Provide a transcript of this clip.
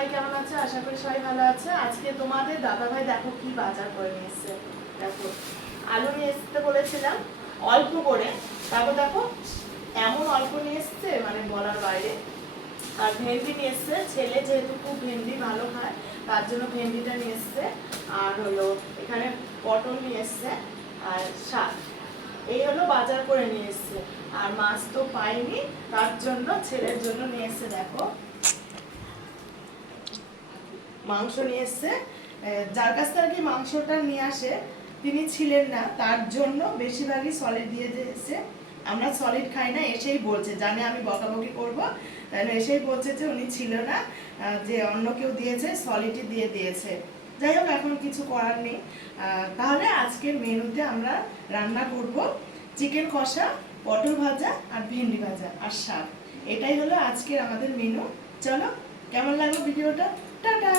সবাই কেমন আছে? আশা করি সবাই ভালো আছে। আজকে তোমাদের দাদাভাই দেখো কি বাজার করে নিয়ে এসছে। দেখো আলু নিয়ে আসতে বলেছিলাম অল্প করে, তারপর দেখো এমন অল্প নিয়ে এসছে মানে বলার বাইরে। আর ভেন্ডি নিয়ে এসছে, ছেলে যেহেতু খুব ভেন্ডি ভালো খায় তার জন্য ভেন্ডিটা নিয়ে এসছে। আর হলো এখানে পটল নিয়ে এসছে আর শাক। এই হলো বাজার করে নিয়ে এসছে। আর মাছ তো পাইনি, তার জন্য ছেলের জন্য নিয়ে এসছে দেখো মাংস নিয়ে এসছে। যার কাছ থেকে আর কি মাংসটা নিয়ে আসে তিনি ছিলেন না, তার জন্য বেশিরভাগই সলিড দিয়ে দিয়েছে। আমরা সলিড খাই না, এসেই বলছে, জানে আমি বকাবকি করবো, তাহলে এসেই বলছে যে উনি ছিল না, যে অন্য কেউ দিয়েছে, সলিডই দিয়ে দিয়েছে। যাই হোক, এখন কিছু করার নেই। তাহলে আজকের মেনুতে আমরা রান্না করব চিকেন কষা, পটল ভাজা আর ভেন্ডি ভাজা আর শাক। এটাই হলো আজকের আমাদের মেনু। চলো, কেমন লাগলো ভিডিওটা? টাটা।